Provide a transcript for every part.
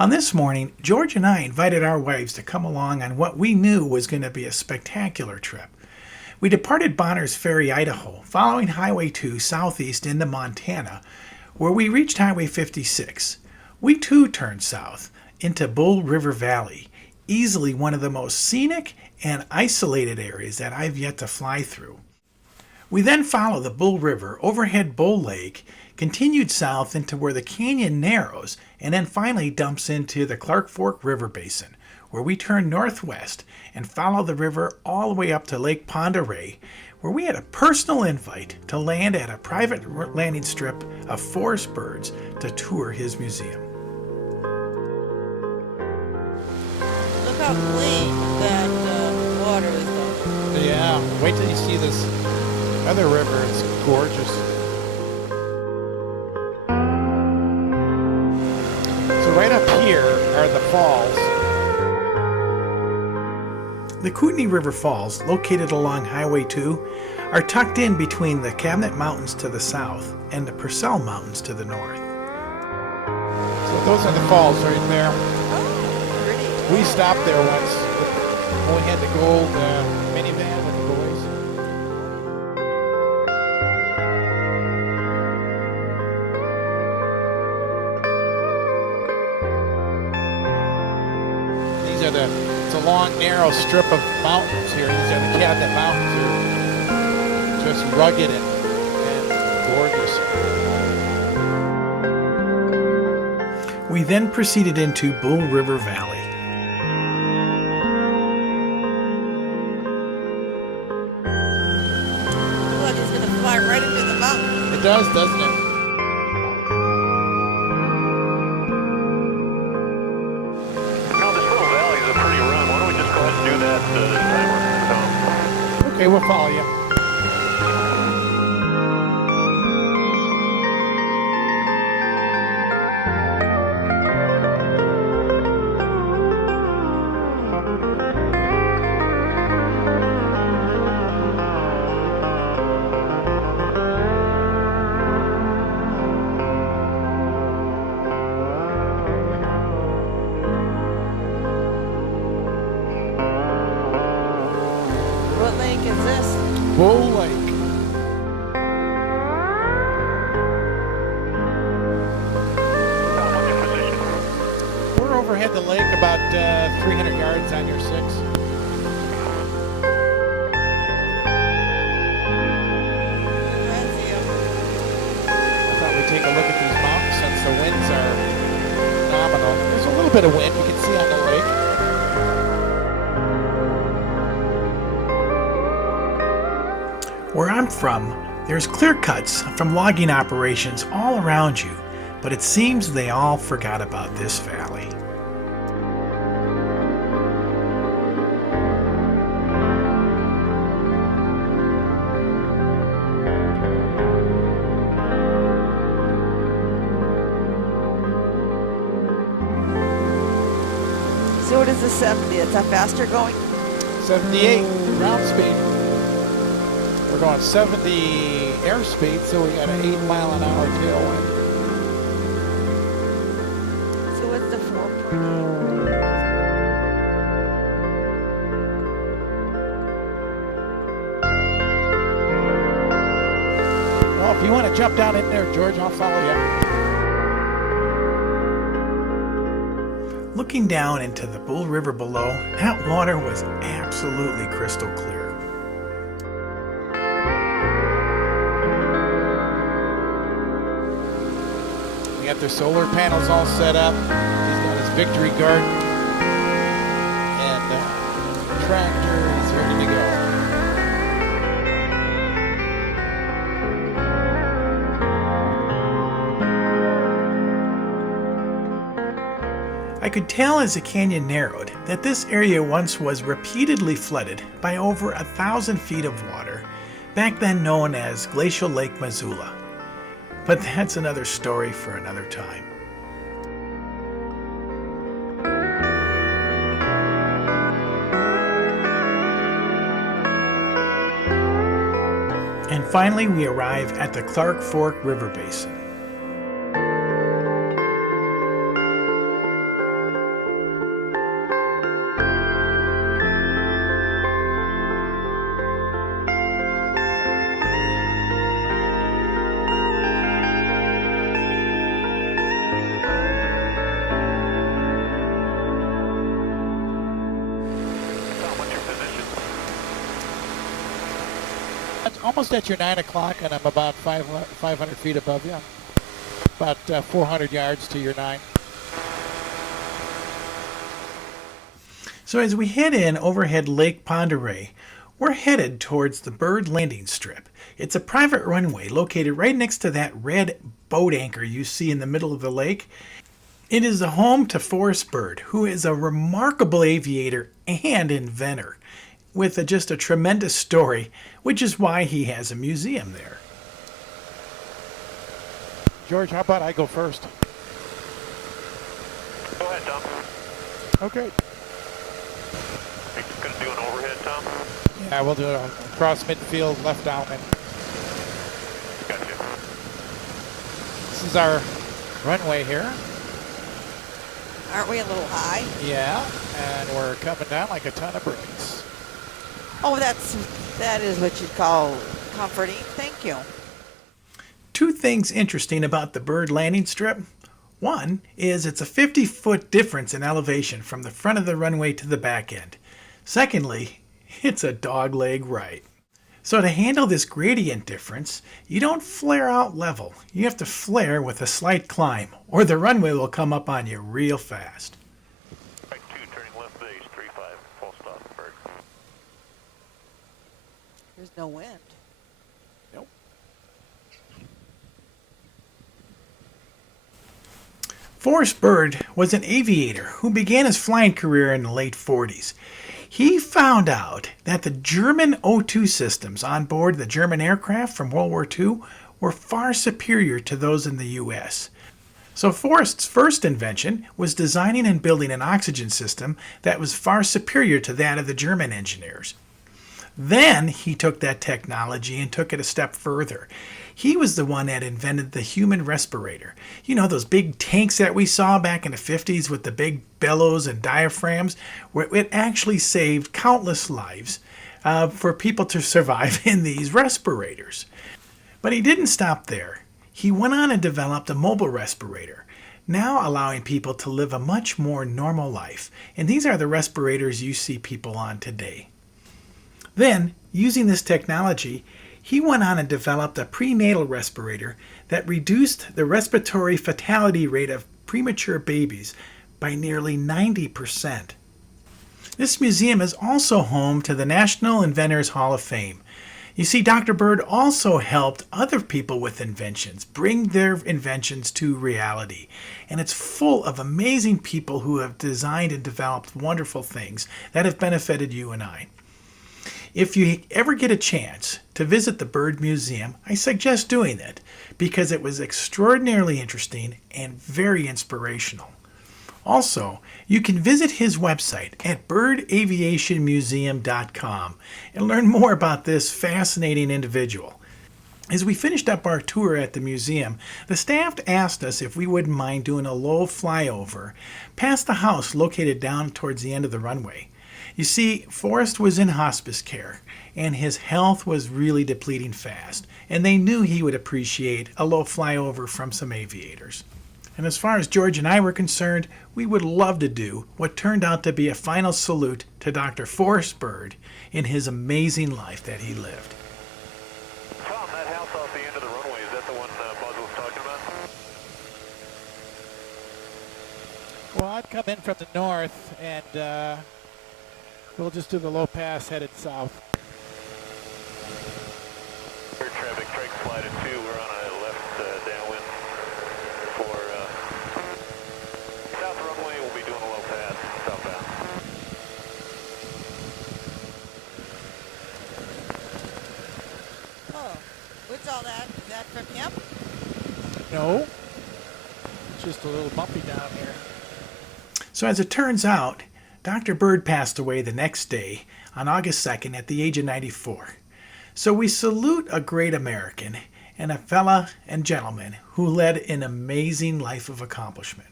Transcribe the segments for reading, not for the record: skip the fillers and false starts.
On this morning, George and I invited our wives to come along on what we knew was going to be a spectacular trip. We departed Bonners Ferry, Idaho, following Highway 2 southeast into Montana, where we reached Highway 56. We too turned south into Bull River Valley, easily one of the most scenic and isolated areas that I've yet to fly through. We then followed the Bull River, overhead Bull Lake, continued south into where the canyon narrows, and then finally dumps into the Clark Fork River Basin, where we turned northwest and followed the river all the way up to Lake Pend Oreille, where we had a personal invite to land at a private landing strip of Forrest Bird's to tour his museum. Look how clean that water is though. Yeah, wait till you see this other river. It's gorgeous. So right up here are the falls. The Kooteni River Falls, located along Highway 2, are tucked in between the Cabinet Mountains to the south and the Purcell Mountains to the north. So those are the falls right there. Oh, pretty. We stopped there once when we had the gold minivan with the boys. These are it's a long, narrow strip of mountains here. These are the Cabinet Mountains. They're just rugged and gorgeous. We then proceeded into Bull River Valley. Look like it's gonna fly right into the mountain. It does, doesn't it? Okay, we'll follow you. What lake is this? Bull Lake. We're overhead the lake about 300 yards on your 6. I thought we'd take a look at these mountains since the winds are phenomenal. There's a little bit of wind you can see on the lake. Where I'm from, there's clear cuts from logging operations all around you, but it seems they all forgot about this valley. So what is the 70? It's a faster going? 78 ground speed. We're going 70 airspeed, so we got an 8-mile-an-hour tailwind. So what's the 4? Well, if you want to jump down in there, George, I'll follow you. Looking down into the Bull River below, that water was absolutely crystal clear. We got their solar panels all set up. He's got his victory garden and tractor. He's ready to go. I could tell as the canyon narrowed that this area once was repeatedly flooded by over 1,000 feet of water, back then known as Glacial Lake Missoula. But that's another story for another time. And finally, we arrive at the Clark Fork River Basin. almost at your 9 o'clock, and I'm about 500 feet above you. About 400 yards to your 9. So as we head in overhead Lake Pend Oreille, we're headed towards the Bird Landing Strip. It's a private runway located right next to that red boat anchor you see in the middle of the lake. It is the home to Forrest Bird, who is a remarkable aviator and inventor with just a tremendous story, which is why he has a museum there. George, how about I go first? Go ahead, Tom. Okay. You're going to do an overhead, Tom? Yeah, we'll do it across midfield, left downwind. Gotcha. This is our runway here. Aren't we a little high? Yeah, and we're coming down like a ton of bricks. Oh, that is what you'd call comforting. Thank you. Two things interesting about the Bird Landing Strip. One is it's a 50-foot difference in elevation from the front of the runway to the back end. Secondly, it's a dogleg right. So to handle this gradient difference, you don't flare out level. You have to flare with a slight climb, or the runway will come up on you real fast. Right 2, turning left base, 35, full stop, Bird. There's no wind. Nope. Forrest Bird was an aviator who began his flying career in the late 40s. He found out that the German O2 systems on board the German aircraft from World War II were far superior to those in the U.S. So Forrest's first invention was designing and building an oxygen system that was far superior to that of the German engineers. Then he took that technology and took it a step further. He was the one that invented the human respirator. You know, those big tanks that we saw back in the 50s with the big bellows and diaphragms, where it actually saved countless lives for people to survive in these respirators. But he didn't stop there. He went on and developed a mobile respirator, now allowing people to live a much more normal life. And these are the respirators you see people on today. Then, using this technology, he went on and developed a prenatal respirator that reduced the respiratory fatality rate of premature babies by nearly 90%. This museum is also home to the National Inventors Hall of Fame. You see, Dr. Bird also helped other people with inventions bring their inventions to reality. And it's full of amazing people who have designed and developed wonderful things that have benefited you and I. If you ever get a chance to visit the Bird Museum, I suggest doing it because it was extraordinarily interesting and very inspirational. Also, you can visit his website at birdaviationmuseum.com and learn more about this fascinating individual. As we finished up our tour at the museum, the staff asked us if we wouldn't mind doing a low flyover past the house located down towards the end of the runway. You see, Forrest was in hospice care, and his health was really depleting fast, and they knew he would appreciate a low flyover from some aviators. And as far as George and I were concerned, we would love to do what turned out to be a final salute to Dr. Forrest Bird in his amazing life that he lived. Tom, that house off the end of the runway, is that the one Buzz was talking about? Well, I'd come in from the north, and we'll just do the low pass headed south. Air traffic, trike slided 2, we're on a left downwind for south runway, we'll be doing a low pass southbound. Oh, what's all that? Is that from him? No, it's just a little bumpy down here. So as it turns out, Dr. Bird passed away the next day on August 2nd at the age of 94. So we salute a great American and a fella and gentleman who led an amazing life of accomplishment.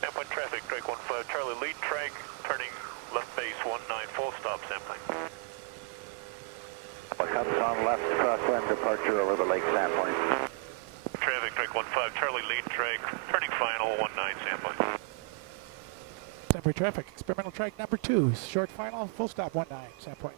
Sampling traffic, trike 15, Charlie lead trike, turning left base 19, full stop sampling. Comes on left crosswind departure over the lake sampling. Traffic, trike 15, Charlie lead trike, turning final 19 sampling. Temporary traffic, experimental trike number 2, short final, full stop 19, sand point.